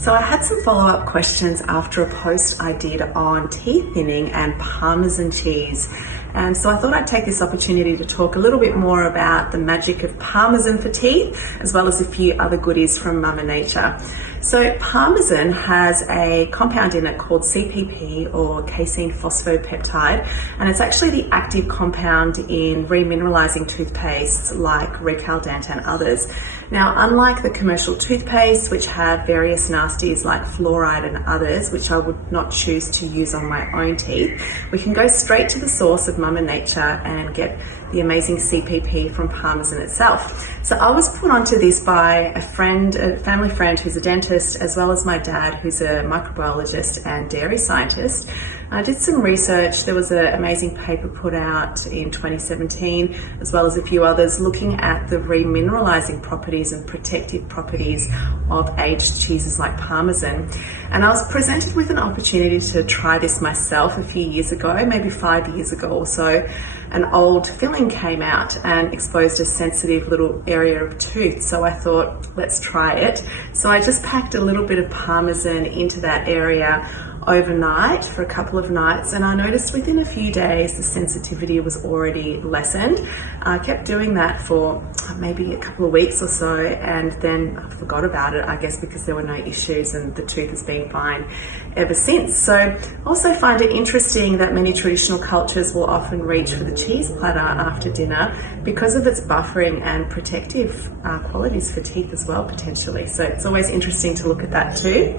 So I had some follow-up questions after a post I did on teeth thinning and Parmesan cheese. And so I thought I'd take this opportunity to talk a little bit more about the magic of Parmesan for teeth, as well as a few other goodies from Mama Nature. So Parmesan has a compound in it called CPP, or casein phosphopeptide, and it's actually the active compound in remineralising toothpastes like Reggiano and others. Now, unlike the commercial toothpaste, which have various nasties like fluoride and others, which I would not choose to use on my own teeth, we can go straight to the source of Mama Nature and get the amazing CPP from Parmesan itself. So I was put onto this by a family friend who's a dentist, as well as my dad, who's a microbiologist and dairy scientist. I did some research. There was an amazing paper put out in 2017, as well as a few others, looking at the remineralizing properties and protective properties of aged cheeses like Parmesan. And I was presented with an opportunity to try this myself a few years ago, maybe 5 years ago or so. An old filling came out and exposed a sensitive little area of tooth. So I thought, let's try it. So I just packed a little bit of Parmesan into that area overnight for a couple of nights, and I noticed within a few days the sensitivity was already lessened. I kept doing that for maybe a couple of weeks or so, and then I forgot about it, I guess because there were no issues and the tooth has been fine ever since. So I also find it interesting that many traditional cultures will often reach for the cheese platter after dinner because of its buffering and protective qualities for teeth as well, potentially. So it's always interesting to look at that too.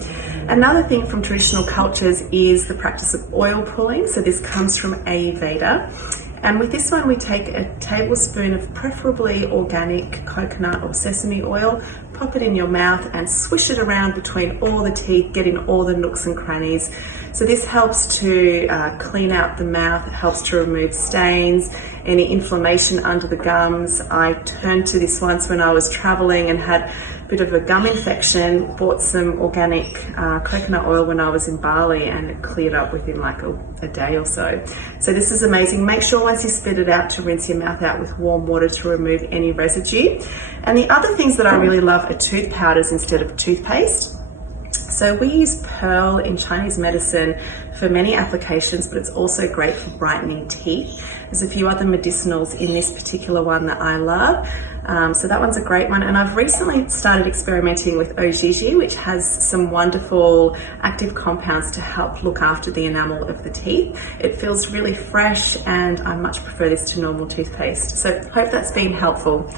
Another thing from traditional cultures is the practice of oil pulling. So this comes from Ayurveda. And with this one, we take a tablespoon of preferably organic coconut or sesame oil, pop it in your mouth and swish it around between all the teeth, get in all the nooks and crannies. So this helps to clean out the mouth, it helps to remove stains, any inflammation under the gums. I turned to this once when I was traveling and had a bit of a gum infection, bought some organic coconut oil when I was in Bali, and it cleared up within like a day or so. So this is amazing. Make sure once you spit it out to rinse your mouth out with warm water to remove any residue. And the other things that I really love are tooth powders instead of toothpaste. So we use pearl in Chinese medicine for many applications, but it's also great for brightening teeth. There's a few other medicinals in this particular one that I love. So that one's a great one. And I've recently started experimenting with ojiji, which has some wonderful active compounds to help look after the enamel of the teeth. It feels really fresh, and I much prefer this to normal toothpaste. So hope that's been helpful.